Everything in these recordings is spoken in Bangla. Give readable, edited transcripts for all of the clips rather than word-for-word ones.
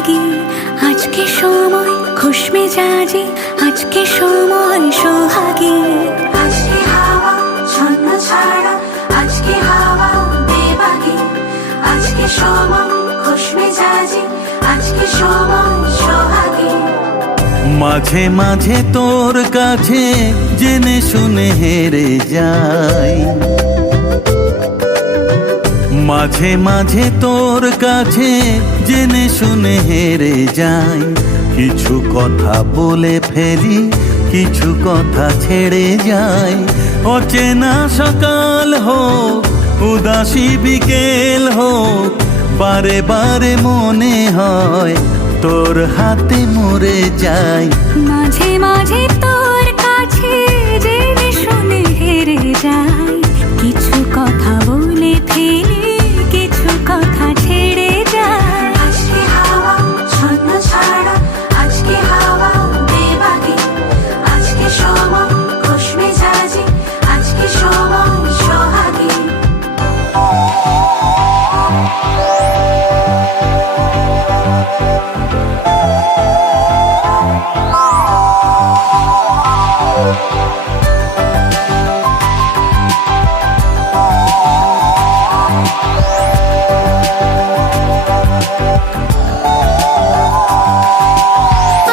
সোহাগী, আজকে সময় খুশ মেজাজি, আজকে সময় সোহাগী। আজকে হাওয়া ছন্ন ছাড়া, আজকে হাওয়া বেবাগী, আজকে সময় খুশ মেজাজি, আজকে সময় সোহাগী। মাঝে মাঝে তোর কাছে জেনে শুনে হেরে যাই, মাঝে মাঝে তোর কাছে জেনে শুনে হেরে যাই। কিছু কথা বলে ফেলি, কিছু কথা ছেড়ে যাই। অচেনা সকাল হোক, উদাসী বিকেল হোক, বারে বারে মনে হয় তোর হাতে মরে যাই। মাঝে মাঝে তোর কাছে জেনে শুনে হেরে যাই, কিছু কথা বলে ফেলি, কিছু কথা ছেড়ে যাই। আজকে হাওয়া ছন্ন ছাড়া, আজকে হাওয়া বেবাগী, আজকে সময় খুশ মেজাজি, আজকে সময় সোহাগী।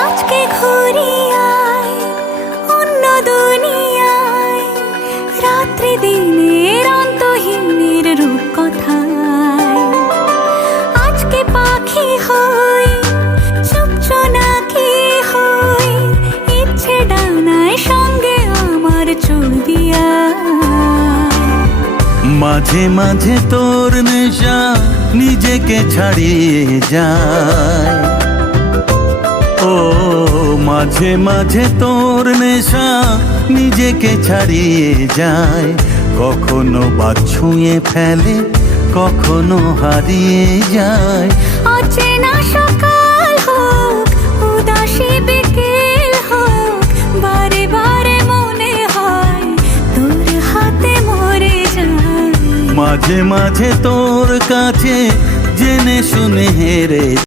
আজকে ঘুরি আয় অন্য দুনিয়ায়, রাত্রি দিনের অন্তহীনের রূপ কথায়। আজকে পাখি হই, চুপ জোনাকি হই, ইচ্ছে ডানায় সঙ্গে আমার চলবি আয়। মাঝে মাঝে তোর নেশা নিজেকে ছাড়িয়ে যায়, ও মাঝে মাঝে তোর নেশা নিজেকে ছাড়িয়ে যায়। কখনো বা ছুঁয়ে ফেলে, কখনো হারিয়ে যায়। অচেনা সকাল হোক, উদাসী বিকেল হোক, বারে বারে মনে হয় তোর হাতে মরে যায়। মাঝে মাঝে তোর কাছে জেনে শুনে হেরে